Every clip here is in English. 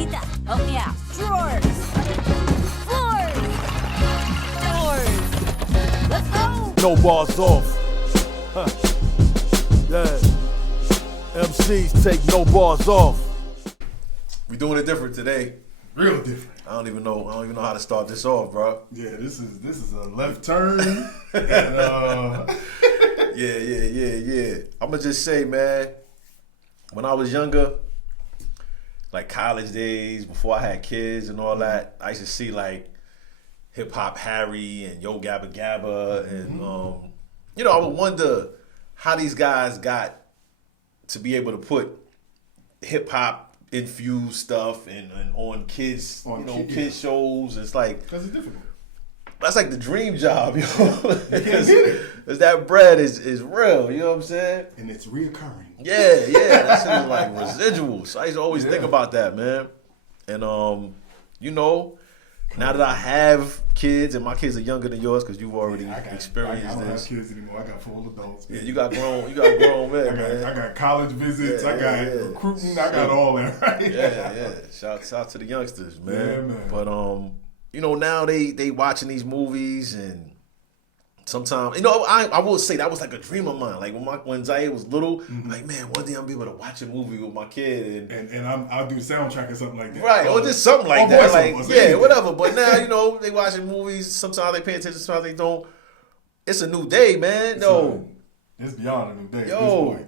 Tita, help me out. Drawers. Floors. Doors. Let's go. No bars off. Huh. Yeah. MCs take no bars off. We doing it different today. Real different. I don't even know how to start this off, bro. Yeah, this is a left turn. and, Yeah. I'ma just say, man, when I was younger, like college days, before I had kids and all that, I used to see like Hip Hop Harry and Yo Gabba Gabba, and I would wonder how these guys got to be able to put hip hop infused stuff and on kids, kids shows. It's like, because it's difficult. That's like the dream job, yo. You can't get it. Because that bread is real, you know what I'm saying? And it's reoccurring. Yeah, that shit is like residual. So I used to always think about that, man. And now that I have kids, and my kids are younger than yours, because you've already experienced I don't this. have kids anymore. I got full adults. Yeah, you got grown men, man. I got college visits. I got recruiting. I got all that, right? Yeah. Shout out to the youngsters, man. Yeah, man. But now they watching these movies, and sometimes I will say that was like a dream of mine. Like when Zaire was little, I'm like, man, one day I'll be able to watch a movie with my kid, and I'll do soundtrack or something like that. Right, or just something like that. Like, anything. whatever. But now, they watching movies. Sometimes they pay attention, sometimes they don't. It's a new day, man. It's beyond a new day. Yo,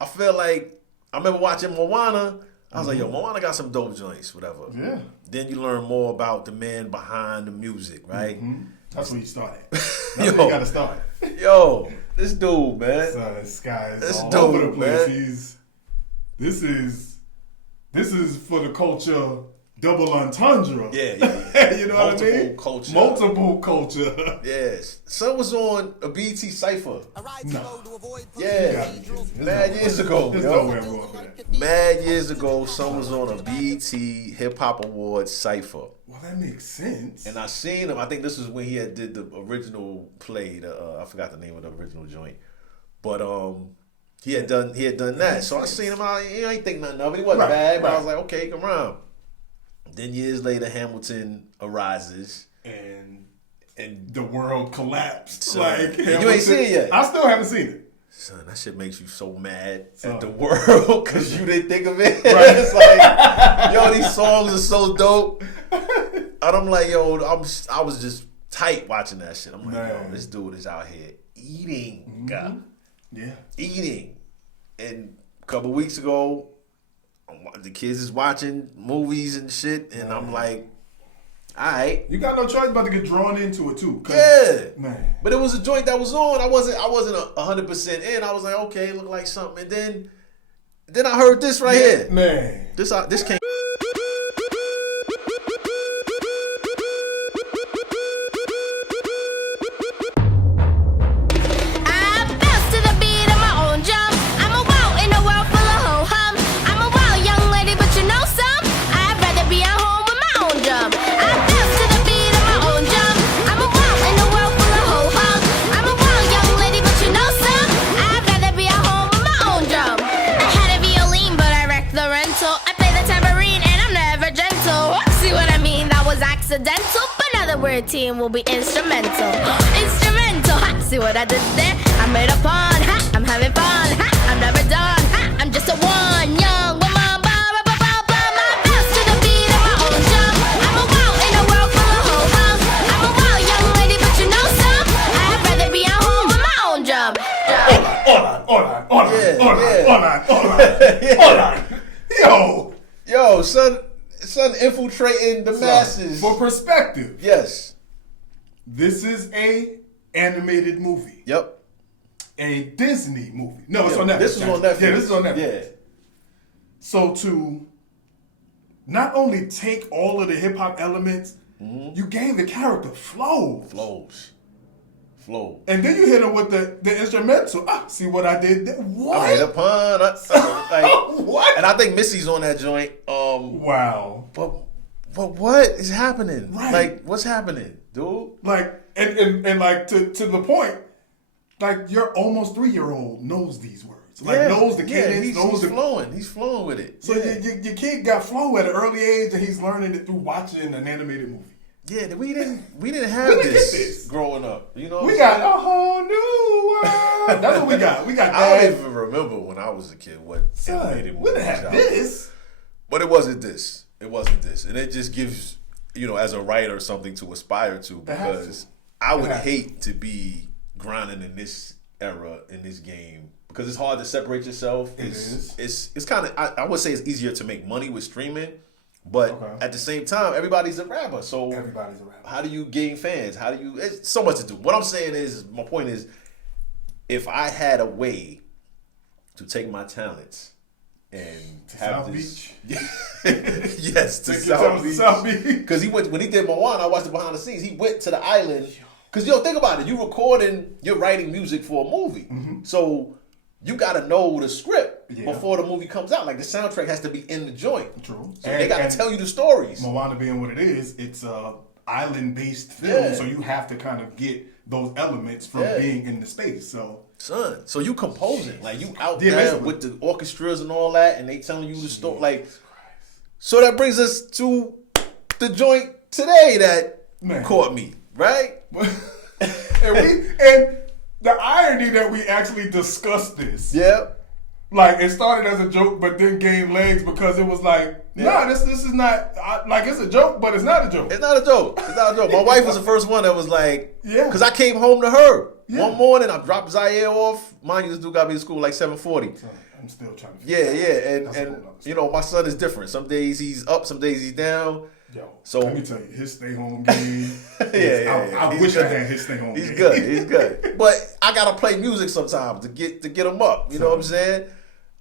I feel like I remember watching Moana. I was like, yo, Moana got some dope joints, whatever. Yeah. Then you learn more about the man behind the music, right? Mm-hmm. That's where you start at. That's where you gotta start. Yo, this dude, man. So this guy is This all dude, over the place. man. This is for the culture double entendre. Yeah. You know what I mean? Multiple culture. Yes. Son was on a BET Cypher. No. Yeah. Mad years ago, There's yo. no way I'm going for that. Mad years ago, Son was on a BET Hip Hop Awards Cypher. Well, that makes sense. And I seen him. I think this was when he had did the original play. I forgot the name of the original joint, but he had done that. So I seen him. I ain't think nothing of it. He wasn't bad, but I was like, okay, come around. Then years later, Hamilton arises, and the world collapsed. So, like you ain't seen it yet. I still haven't seen it. Son, that shit makes you so mad at the world because you didn't think of it. Right. It's like, yo, these songs are so dope. And I'm like, yo, I was just tight watching that shit. I'm like, yo, this dude is out here eating. Mm-hmm. Yeah. Eating. And a couple weeks ago, the kids is watching movies and shit, and I'm like, all right. You got no choice but to get drawn into it too. Yeah. Man. But it was a joint that was on. I wasn't 100% in. I was like, okay, it looked like something. And then I heard this right here. Man. This came. Accidental, but now the word team will be instrumental. Instrumental, ha, see what I did there? I made a pawn, ha, I'm having fun, ha, I'm never done, ha, I'm just a one young woman, my best to the beat of my own drum. I'm a wow in a world full of ho-hum. I'm a wow young lady, but you know some. I'd rather be at home with my own drum. Yo, son infiltrating the masses. For perspective. Yes. This is a animated movie. Yep. A Disney movie. No, it's on Netflix. This is on Netflix. Yeah, this is on Netflix. Yeah. So to not only take all of the hip hop elements, you gave the character flows. And then you hit him with the instrumental. See what I did there? What? I made a pun. What? And I think Missy's on that joint. Wow. But what is happening? Right. Like, what's happening, dude? Like, and like to the point, like your almost 3-year-old knows these words. words. Like knows the cadence, knows he's flowing. He's flowing with it. So your kid got flow at an early age, and he's learning it through watching an animated movie. Yeah, we didn't have this growing up. You know, we got a whole new world. That's what we got. We got. I don't even remember when I was a kid what animated movie. We didn't have this, but it wasn't this. It wasn't this, and it just gives as a writer something to aspire to, because I would hate to be grinding in this era in this game, because it's hard to separate yourself. It's kind of I would say it's easier to make money with streaming. But at the same time, everybody's a rapper. So everybody's a rapper. How do you gain fans? It's so much to do. What I'm saying is, my point is, if I had a way to take my talents and to have South this, Beach. yes, to South Beach. Because when he did Moana, I watched it behind the scenes. He went to the island. Because think about it. You're writing music for a movie, so you got to know the script before the movie comes out. Like, the soundtrack has to be in the joint. True. So they got to tell you the stories. Moana being what it is, it's a island-based film, so you have to kind of get those elements from being in the space. So, so you composing, like you out there with the orchestras and all that, and they telling you the story. Like, so that brings us to the joint today that caught me, right? and the irony that we actually discussed this. Yeah. Like, it started as a joke, but then gained legs because it was like, this is not, it's a joke, but it's not a joke. It's not a joke. My wife was the first one that was like, because I came home to her. One morning, I dropped Zaire off. Mind you, this dude got me to school like 7:40. I'm still trying to figure out. And my son is different. Some days he's up, some days he's down. So let me tell you, his stay home game. I wish I had his stay home game. He's good. But I gotta play music sometimes to get him up. You know what I'm saying?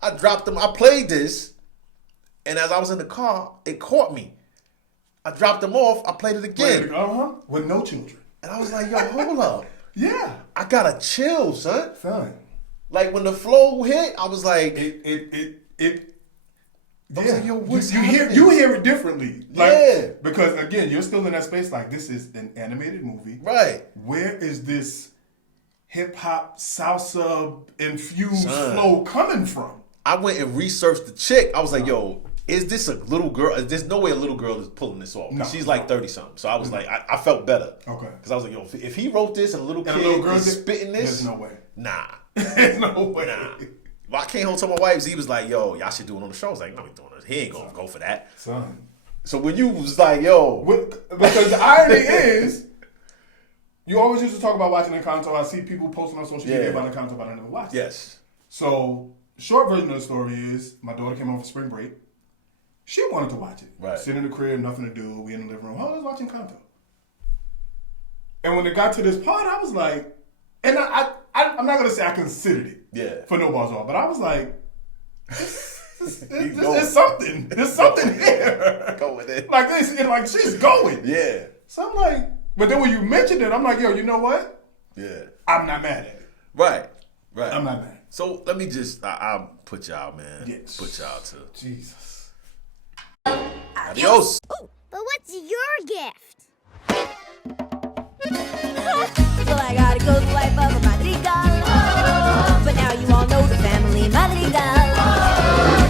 I dropped him. I played this, and as I was in the car, it caught me. I dropped him off. I played it again. With no children. And I was like, yo, hold up. Yeah. I gotta chill, son. Like, when the flow hit, I was like, I was like, yo, what's happening? You hear it differently. Like, because, again, you're still in that space like, this is an animated movie. Right. Where is this hip-hop, salsa-infused flow coming from? I went and researched the chick. I was like, yo, is this a little girl? There's no way a little girl is pulling this off. No, she's like 30-something. So I was like, I felt better. Okay. Because I was like, yo, if he wrote this and a little kid is spitting this. There's no way. Nah. There's no way. Nah. Well, I came home to my wife. He was like, yo, y'all should do it on the show. I was like, no, we doing it. He ain't going to go for that. Son. So when you was like, yo. Because the irony is, you always used to talk about watching Encanto. I see people posting on social media about Encanto, but I never watched it. Yes. So, short version of the story is, my daughter came home for spring break. She wanted to watch it. Right. Sitting in the crib, nothing to do. We in the living room. Oh, let's watch Encanto. And when it got to this part, I was like, and I'm not going to say I considered it for No Balls Off, but I was like, there's something. There's something here. Go with it. Like this, and like she's going. Yeah. So I'm like, but then when you mentioned it, I'm like, yo, you know what? Yeah. I'm not mad at it. Right. I'm not mad. So let me just, I'll put y'all, man. Yes. Put y'all to. Jesus. Adios. Ooh, but what's your gift? So I gotta go the life of a madrigal. But now you all know the family madrigal.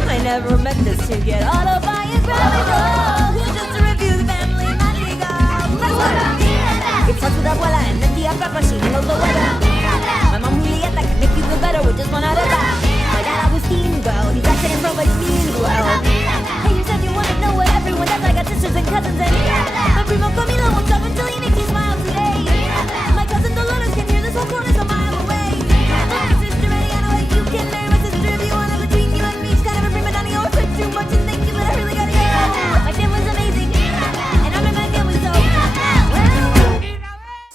I never meant this to get autobiographical. Just to review the family madrigal. Let's go. It starts with Abuela and then Tia Peppa, she knows the weather. My mom Julieta can make you feel better with just one out of that. My dad Agustin, well, he's acting from like meanwhile. Hey, you said you wanna know what everyone does. I got sisters and cousins and my primo Camilo won't stop until he makes you smile today. My cousin Dolores can hear this whole corner's a mile away. My sister Mariana, you can marry my sister if you wanna. Between you and me, it's kind of a prima donna. You always put too much and thank you, but I really gotta go. My family's amazing, and I'm in my family, so.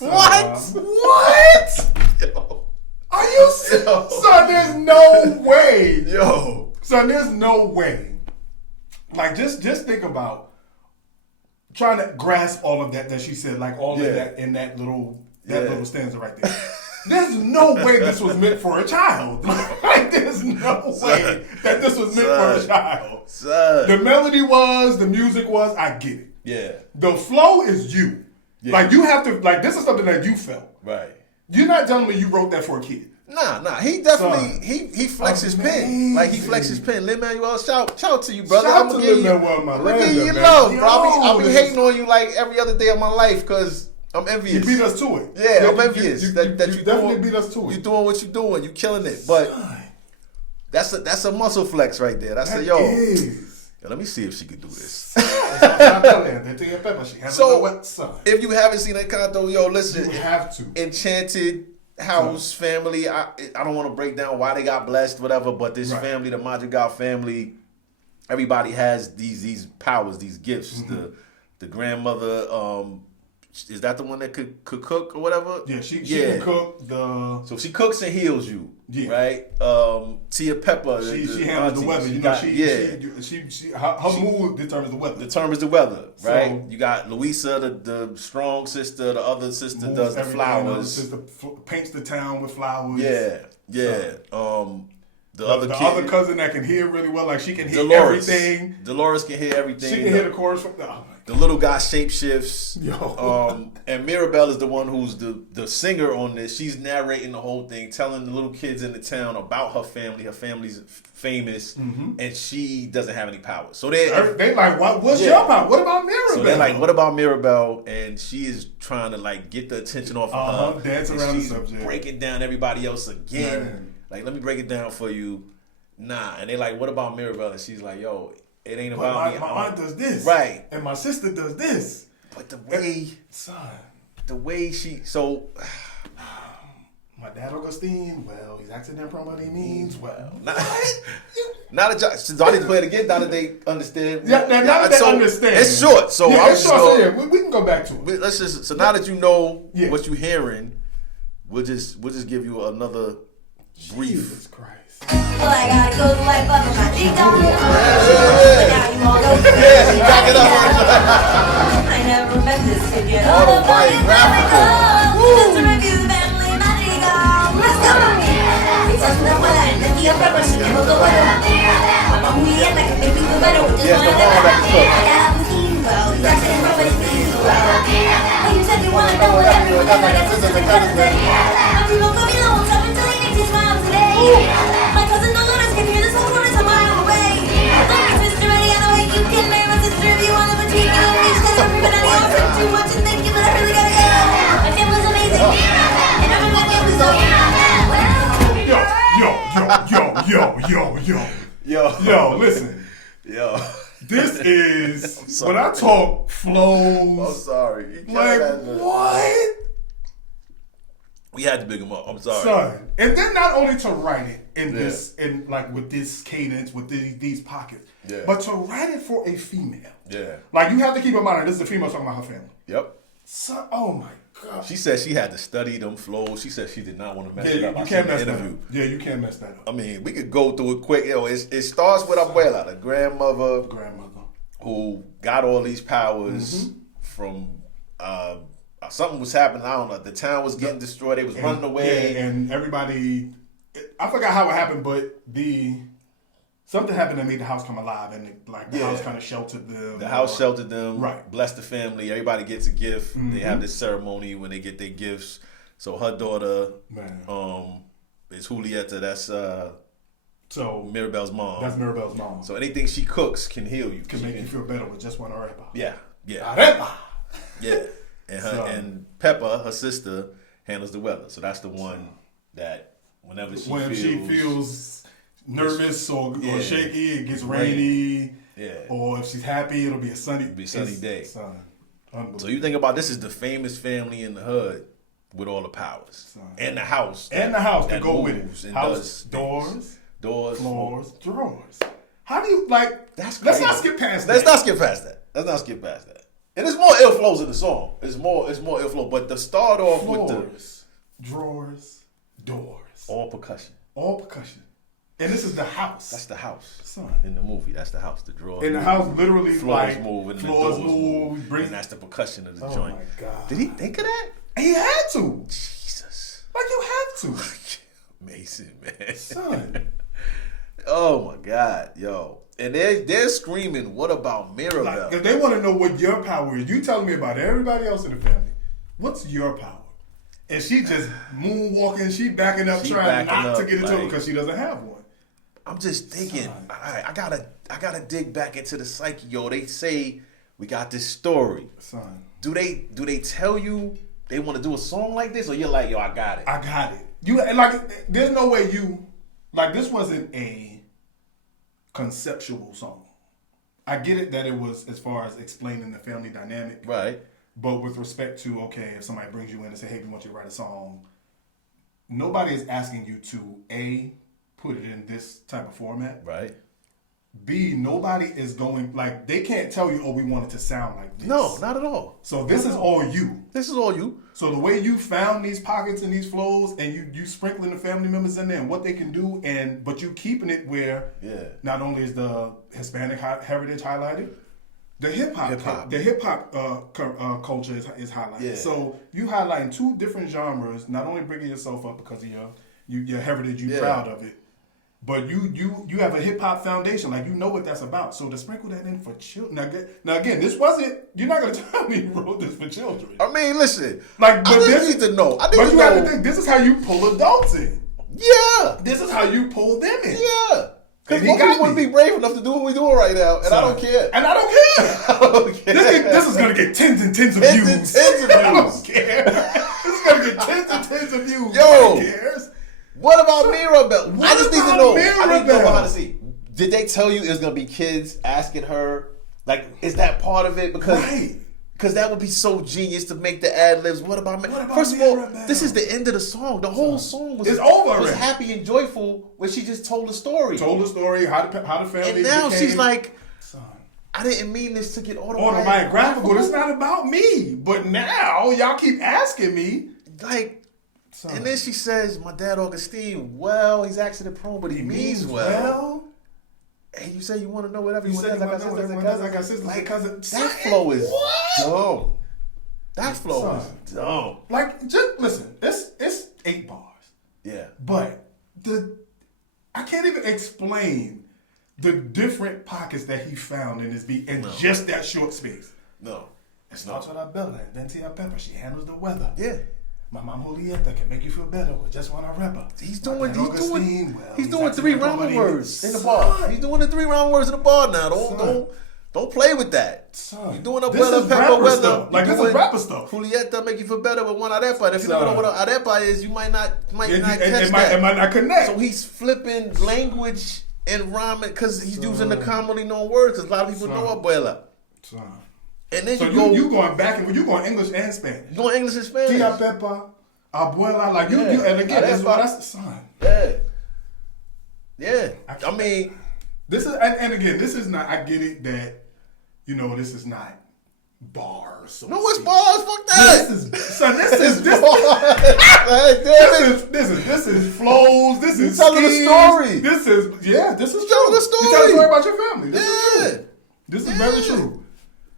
What? Yo. Are you serious? Son, there's no way. Yo. Son, there's no way. Like, just think about trying to grasp all of that she said, like all of that in that little stanza right there. There's no way this was meant for a child. Like, there's no way that this was meant for a child. Son. The melody was, the music was, I get it. Yeah. The flow is you. Yeah. Like, you have to, like, this is something that you felt. Right. You're not telling me you wrote that for a kid. Nah. He definitely he flexed his pen. Like he flexed his pen. Lin-Manuel, shout to you, brother. Shout to Lin-Manuel, my I'm gonna give you man. love, bro. I'll be Yo, hating on you like every other day of my life because I'm envious. You beat us to it. Yeah, I'm envious. You that you definitely beat us to it. You doing what you doing. You killing it. But that's a muscle flex right there. That's a yo. Let me see if she can do this. So, if you haven't seen Encanto, yo, listen. You have to. Enchanted house family. I don't want to break down why they got blessed, whatever. But this family, the Madrigal family, everybody has these powers, these gifts. The grandmother. Is that the one that could cook or whatever? Yeah, she can cook. So she cooks and heals you, right? Tia Pepper, she handles the weather. Her mood determines the weather. Determines the weather, right? So, you got Louisa, the strong sister. The other sister does the flowers. Sister paints the town with flowers. Yeah. So, the other cousin that can hear really well, like she can hear Dolores. everything. Dolores can hear everything. She can hear the chorus from the little guy shapeshifts. Yo. And Mirabelle is the one who's the singer on this. She's narrating the whole thing, telling the little kids in the town about her family. Her family's famous, and she doesn't have any power. So they like, what's your power? What about Mirabelle? So they're like, what about Mirabelle? And she is trying to like get the attention off of her. Dance around the subject. Breaking down everybody else again. Man. Like, let me break it down for you. Nah. And they like, what about Mirabelle? And she's like, yo, it ain't about me. My aunt does this. Right. And my sister does this. But the way she, so. My dad Augustine, well, he's asking them from what he means. Well, now that y'all need to play it again, now that they understand. Yeah, now that they understand. It's short, so yeah, I'm it's just short, going. so we can go back to it. Let's just, so now that you know what you're hearing, we'll just give you another brief. Jesus Christ. Well, I gotta go to life up my G down. Now you all know. Back it up. I never meant this to get autobiographical. Just to review the family Madrigal. Let's go. Quizás una abuela en el día para si no lo bueno. Mamá muy bien, like a baby with better. Just wanna live it. I got a routine, well, he's asking for what it means. Well, you said you wanna know what everyone does. I got sisters and cousins. I'm from Octavia, won't stop until he makes you smile today. My cousin Dolores can hear this whole chorus a mile away. Thanks, Mr. Ready, I know what you can marry my sister if you want to between you and me. She doesn't everybody offering too much and thank you, but I really gotta go. My family's amazing, and I'm in my family, so Yo, listen. Yo. This is, when I talk flows. I'm sorry. Like, what? We had to big him up. I'm sorry. Son. And then not only to write it in this, in like with this cadence, with these pockets, but to write it for a female. Yeah. Like, you have to keep in mind, this is a female talking about her family. Yep. So, oh my God. She said she had to study them flows. She said she did not want to mess it up. You can't mess that up. Yeah, you can't mess that up. I mean, we could go through it quick. Yo, it starts with Abuela, the grandmother who got all these powers from something was happening. I don't know. The town was getting destroyed. They was running away. Yeah, and everybody, I forgot how it happened, but something happened that made the house come alive, and the house kind of sheltered them. The house sheltered them. Right. Blessed the family. Everybody gets a gift. They have this ceremony when they get their gifts. So her daughter is Julieta. That's Mirabelle's mom. That's Mirabelle's mom. So anything she cooks can heal you. Can make you feel better with just one arepa. Yeah. Arepa. Yeah. And Peppa, her sister, handles the weather. So that's the one that whenever she feels nervous or shaky, it gets rainy. Yeah. Or if she's happy, it'll be a sunny day. Unbelievable. So you think about this is the famous family in the hood with all the powers. And the house. That go with it. House, doors, floors, drawers. How do you let's not skip past that. Let's not skip past that. And there's more ill flows in the song. It's more ill flow. But to start off with the drawers, doors. All percussion. And this is the house. That's the house. Son. In the movie, that's the house. The drawers. In the house, literally, floors move and floors the doors move. And that's the percussion of the joint. joint. Oh my God. Did he think of that? He had to. Jesus. Like, you have to. Amazing, man. Son. Oh my God, yo. And they're screaming, what about Mirabelle? If they want to know what your power is, you telling me about everybody else in the family. What's your power? And she just moonwalking, she backing up, trying not to get into it because she doesn't have one. I'm just thinking, I gotta dig back into the psyche, yo. They say we got this story. Son. Do they tell you they want to do a song like this, or you're like, yo, I got it? I got it. You like, there's no way this wasn't a conceptual song. I get it that it was as far as explaining the family dynamic. Right. But with respect to, okay, if somebody brings you in and say, hey, we want you to write a song, nobody is asking you to, A, put it in this type of format. Right. B, nobody is going, like, they can't tell you, oh, we want it to sound like this. No, not at all. So this is all you. This is all you. So the way you found these pockets and these flows, and you sprinkling the family members in there and what they can do, but you keeping it where not only is the Hispanic heritage highlighted, the hip hop culture is highlighted. Yeah. So you highlighting two different genres, not only bringing yourself up because of your heritage, you proud of it, but you have a hip hop foundation, like you know what that's about. So to sprinkle that in for children, now again, this wasn't. You're not gonna tell me you wrote this for children. I mean, listen, like, but I need to know. But you have to think, this is how you pull adults in. Yeah, this is how you pull them in. Yeah. Because most people wouldn't be brave enough to do what we're doing right now, and I don't care. And I don't care. I don't care. This is gonna get tens and tens of views. Tens of views. I don't care. This is gonna get tens and tens of views. Yo, Who cares? What about Mirabelle? I just need to know. I need to know how to see. Did they tell you it was gonna be kids asking her? Like, is that part of it? Because that would be so genius to make the ad libs. What about First of all, this is the end of the song. The whole song was happy and joyful when she just told the story. How the family. And now she's like, I didn't mean this to get autobiographical. It's not about me. But now y'all keep asking me. Like, and then she says, my dad Augustine, well, he's accident prone, but he means well. Hey, you say you want to know what everyone does. I got sisters and cousins. That flow is dumb. That flow is dumb. Like, just listen. It's 8 bars. Yeah. But I can't even explain the different pockets that he found in his beat in just that short space. No. It starts with our Bella, and then Tia Pepper. She handles the weather. Yeah. My mom Julieta can make you feel better with just one rapper. He's doing 3 rhyming words in the bar. He's doing the 3 rhyming words in the bar now. Don't play with that. You're doing a Bella Pepper weather. Like, this is rapper stuff. Julieta make you feel better with one arepa. If you don't know what an arepa is, you might not catch that. It might not connect. So he's flipping language and rhyming because he's using the commonly known words. Because a lot of people know abuela. And then you going back and you going English and Spanish. You going English and Spanish. Tia Peppa, abuela, like you and again, that's the son. Yeah. Yeah. I mean, this is and again, this is not. I get it that this is not bars. So no, it's bars. Fuck that. This is flows. This is telling the story. This is true. Telling the story. You tell the story about your family. This is true. This is very true.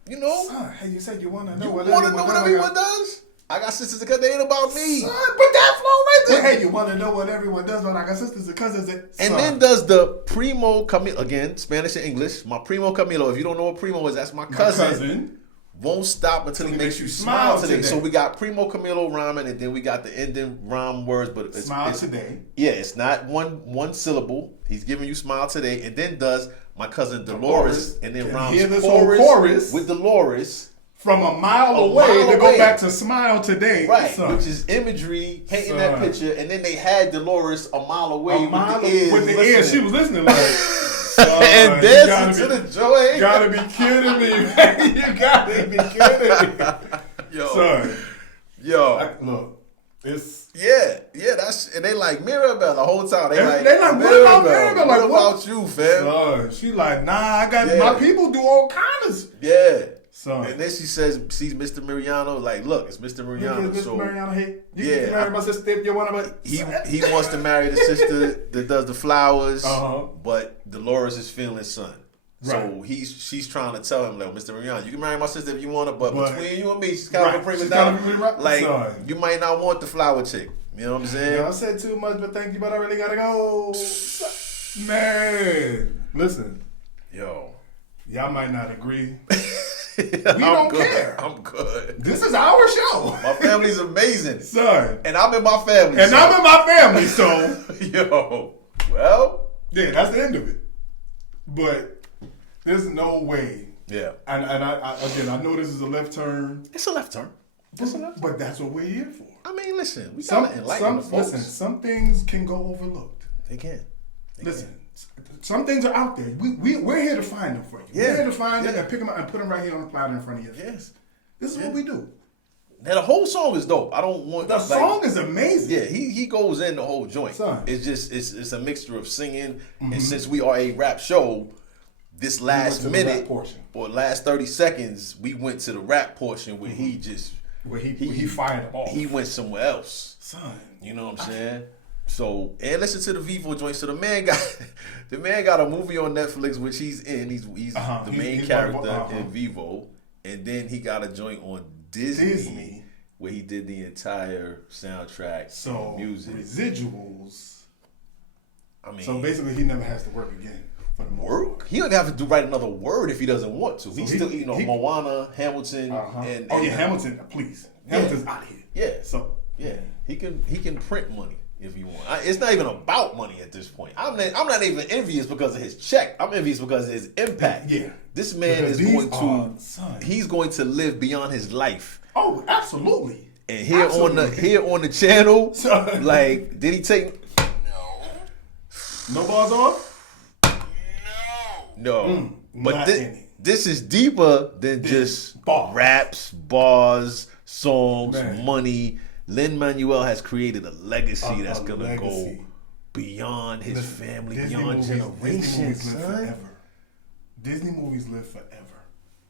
Son, hey, you said you want to know what everyone does? I got sisters because they ain't about me. Son, but that flow right there. Hey, you want to know what everyone does? But I got sisters and cousins. And then does the primo Camilo, again, Spanish and English. My primo Camilo. If you don't know what primo is, that's my cousin. Won't stop until he makes you smile today. So we got primo Camilo rhyming, and then we got the ending rhyme words. But it's today. Yeah, it's not one syllable. He's giving you smile today, and then does my cousin Dolores, and then rhymes chorus with Dolores. From a mile away to go back to smile today. Right, which is imagery, painting that picture, and then they had Dolores a mile away with the ears. She was listening like, and dancing to the joy. You gotta be kidding me, man. You gotta be kidding me. Look, it's... Yeah, that's... And they like Mirabelle the whole time. They like, what about Mirabelle? Like, what about you, fam? She like, nah, I got... My people do all kinds. Yeah. Son. And then she sees Mr. Mariano, like, look, it's Mr. Mariano. Mr. Mariano, hey, you can marry my sister if you want to. He wants to marry the sister that does the flowers, but Dolores is feeling son. So she's trying to tell him, like, Mr. Mariano, you can marry my sister if you want to, but between you and me, she's kind of a prima donna. Like, you might not want the flower chick. You know what I'm saying? I said too much, but thank you, but I really gotta go. Man, listen, y'all might not agree. We don't care. I'm good. This is our show. My family's amazing. Son. And I'm in my family. And I'm in my family, so. Yo. Well. Yeah, that's the end of it. But there's no way. Yeah. And I know this is a left turn. It's a left turn. But that's what we're here for. I mean, listen. We gotta enlighten the folks. Listen, some things can go overlooked. They can. Some things are out there. We're here to find them for you. Yeah. We're here to find them and pick them out and put them right here on the platter in front of you. Yes. This is what we do. Now the whole song is dope. I don't want the song is amazing. Yeah, he goes in the whole joint. Son. It's just it's a mixture of singing, and since we are a rap show, this last minute or last 30 seconds, we went to the rap portion where he just he fired off. He went somewhere else. Son. You know what I'm saying? So, and listen to the Vivo joint. So the man got a movie on Netflix which he's in. He's the main character in Vivo, and then he got a joint on Disney where he did the entire soundtrack, music, residuals. I mean, so basically, he never has to work again. For the work? He doesn't have to write another word if he doesn't want to. He's still, Moana, Hamilton, and Hamilton, please. Hamilton's out of here. Yeah. So he can print money if he want. It's not even about money at this point. I'm not even envious because of his check. I'm envious because of his impact. Yeah. This man is he's going to live beyond his life. Oh, absolutely. And here on the channel, like, did he take? No bars off? No. But this is deeper than just raps, bars, songs, money. Lin-Manuel has created a legacy that's gonna go beyond his family, beyond generations. Disney movies live forever.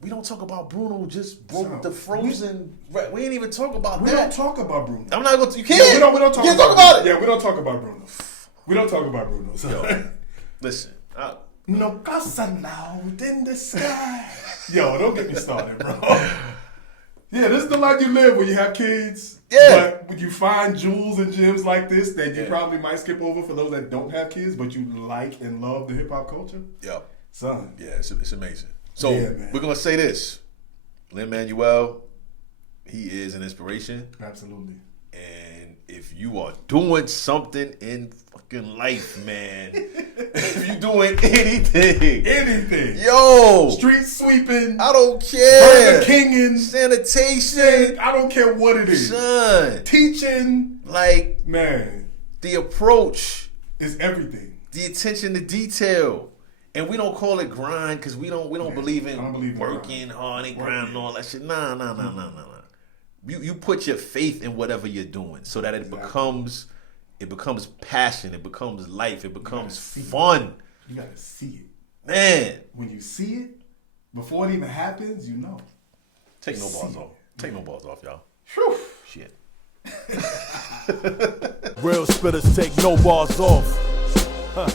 We don't talk about Bruno just broke the Frozen. We ain't even talk about that. We don't talk about Bruno. I'm not going to. You can't. Yeah, we don't talk about it. Yeah, we don't talk about Bruno. We don't talk about Bruno. So. Yo, listen. No casa now in the sky. Yo, don't get me started, bro. Yeah, this is the life you live when you have kids. Yeah. But when you find jewels and gems like this that you probably might skip over for those that don't have kids, but you like and love the hip hop culture. Yeah. Son. Yeah, it's amazing. So we're gonna say this: Lin-Manuel, he is an inspiration. Absolutely. And if you are doing something in fucking life, man, if you doing anything, yo, street sweeping, I don't care, Burger Kinging, sanitation, I don't care what it is, son, teaching, like, man, the approach is everything, the attention to detail. And we don't call it grind because we don't believe in working hard and grind and all that shit. Nah. You put your faith in whatever you're doing so that it becomes passion, it becomes life, it becomes fun. You gotta see it, man. When you see it before it even happens, you know. Take no balls off. Take no balls off, y'all. Whew. Shit. Real spitters take no balls off. Huh.